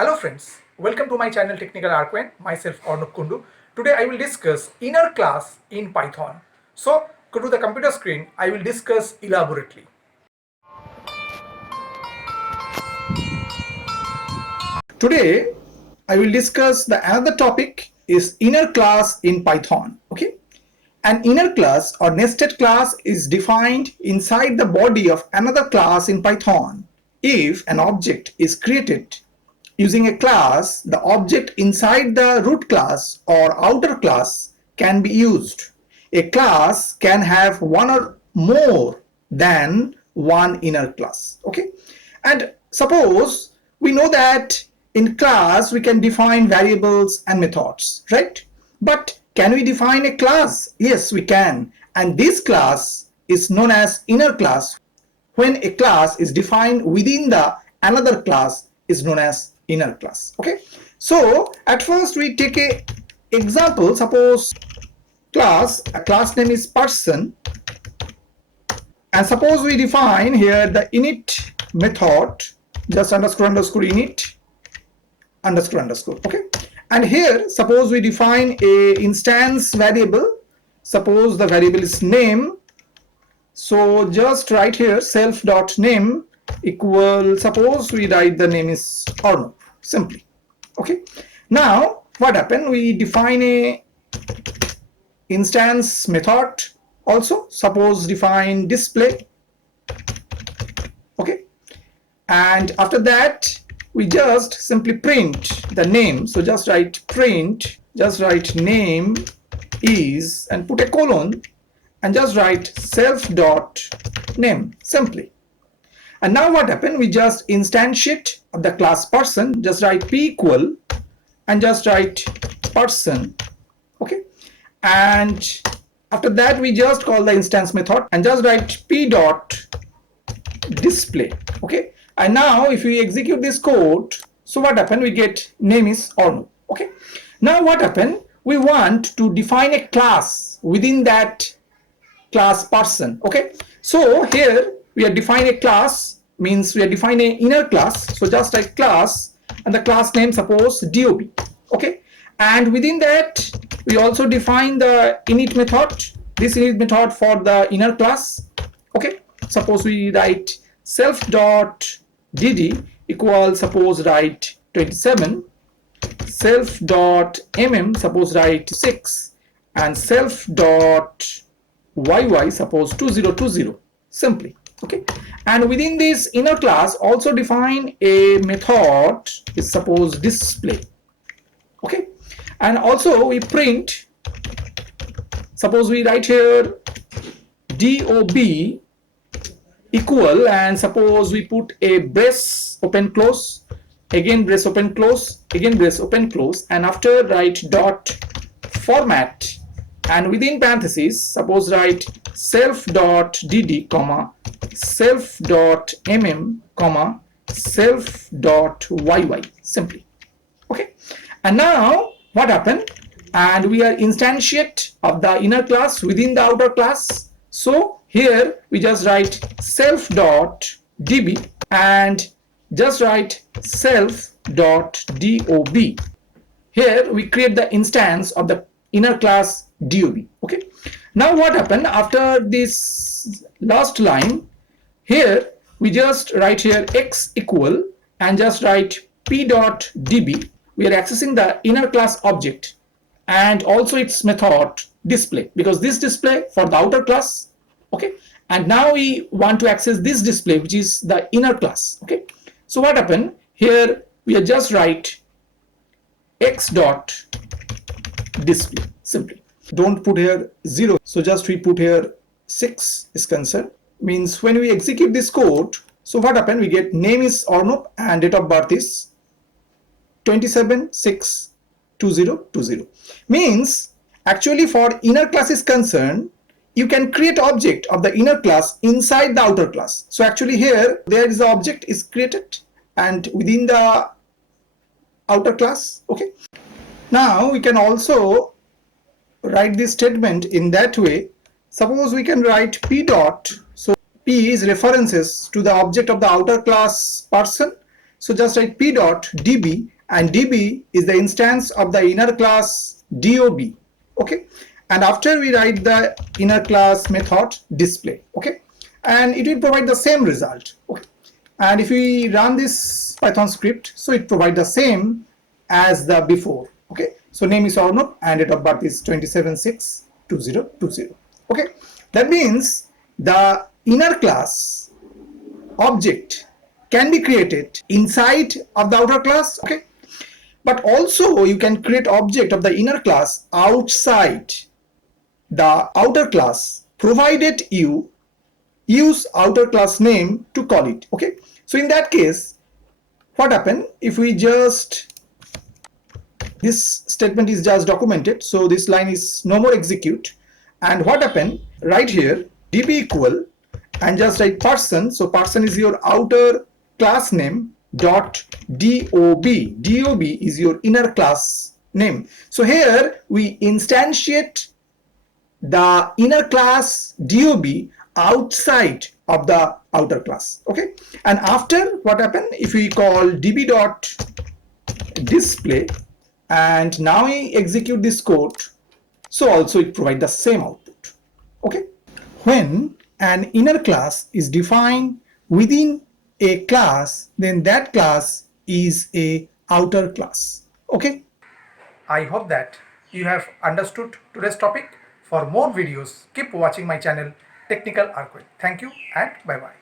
Hello friends, welcome to my channel Technical Arquine. Myself Arnab Kundu. Today I will discuss inner class in Python. So go to the computer screen, I will discuss elaborately. Today I will discuss the another topic is inner class in Python. Okay. An inner class or nested class is defined inside the body of another class in Python. If an object is created using a class, the object inside the root class or outer class can be used. A class can have one or more than one inner class. Okay, and suppose we know that in class we can define variables and methods, right? But can we define a class? Yes, we can. And this class is known as inner class. When a class is defined within the another class is known as inner class. Okay. So at first we take a example. Suppose a class name is person. And suppose we define here the init method, just underscore init underscore. Okay. And here suppose we define a instance variable. Suppose the variable is name. So just write here self.name equal, suppose we write the name is Arnab, simply. Okay. Now what happened? We define a instance method also. Suppose define display. Okay. And after that we just simply print the name. So just write print, just write name is and put a colon and just write self.name simply. And now what happened? We just instantiate of the class person, just write p equal and just write person. Okay. And after that we just call the instance method and just write p dot display. Okay. And now if we execute this code, so what happened? We get name is Arnab. Okay. Now what happened? We want to define a class within that class person. Okay. So here we are defining a class, means we are defining an inner class. So just like class and the class name suppose DOB. Okay. And within that we also define the init method. This init method for the inner class. Okay. Suppose we write self.dd equal, suppose write 27, self.mm suppose write 6, and self.yy suppose 2020 simply. Okay. And within this inner class also define a method is suppose display. Okay. And also we print, suppose we write here dob equal and suppose we put a brace open close, again brace open close, again brace open close, and after write dot format and within parentheses suppose write self.dd comma self.mm comma self.yy simply. Okay. And now what happened? And we are instantiate of the inner class within the outer class. So here we just write self.db and just write self.dob. Here we create the instance of the inner class dob. Okay. Now what happened after this last line? Here we just write here x equal and just write p.db. We are accessing the inner class object and also its method display, because this display for the outer class. Okay. And now we want to access this display which is the inner class. Okay. So what happened? Here we are just write x dot display simply. Don't put here 0. So just we put here 6 is concerned. Means when we execute this code, so what happened? We get name is Arnab and date of birth is 27/6/2020. Means actually for inner class is concerned, you can create object of the inner class inside the outer class. So actually here there is the object is created and within the outer class. Okay. Now we can also write this statement in that way. Suppose we can write p dot. So p is references to the object of the outer class person So just write p dot db, and db is the instance of the inner class dob. Okay, and after we write the inner class method display. Okay, and it will provide the same result. Okay, and if we run this Python script, so it provides the same as the before. Okay, so name is Arnab and date of birth is 27/6/2020. Okay, that means the inner class object can be created inside of the outer class. Okay, but also you can create object of the inner class outside the outer class, provided you use outer class name to call it. Okay, so in that case, what happen if we just, this statement is just documented, so this line is no more execute, and what happened right here, db equal, and just write person, so person is your outer class name dot dob, dob is your inner class name. So here we instantiate the inner class dob outside of the outer class. Okay, and after what happened if we call db dot display, and now we execute this code, so also it provides the same output. Okay, when an inner class is defined within a class, then that class is a outer class. Okay, I hope that you have understood today's topic. For more videos, keep watching my channel Technical Arcade. Thank you and bye bye.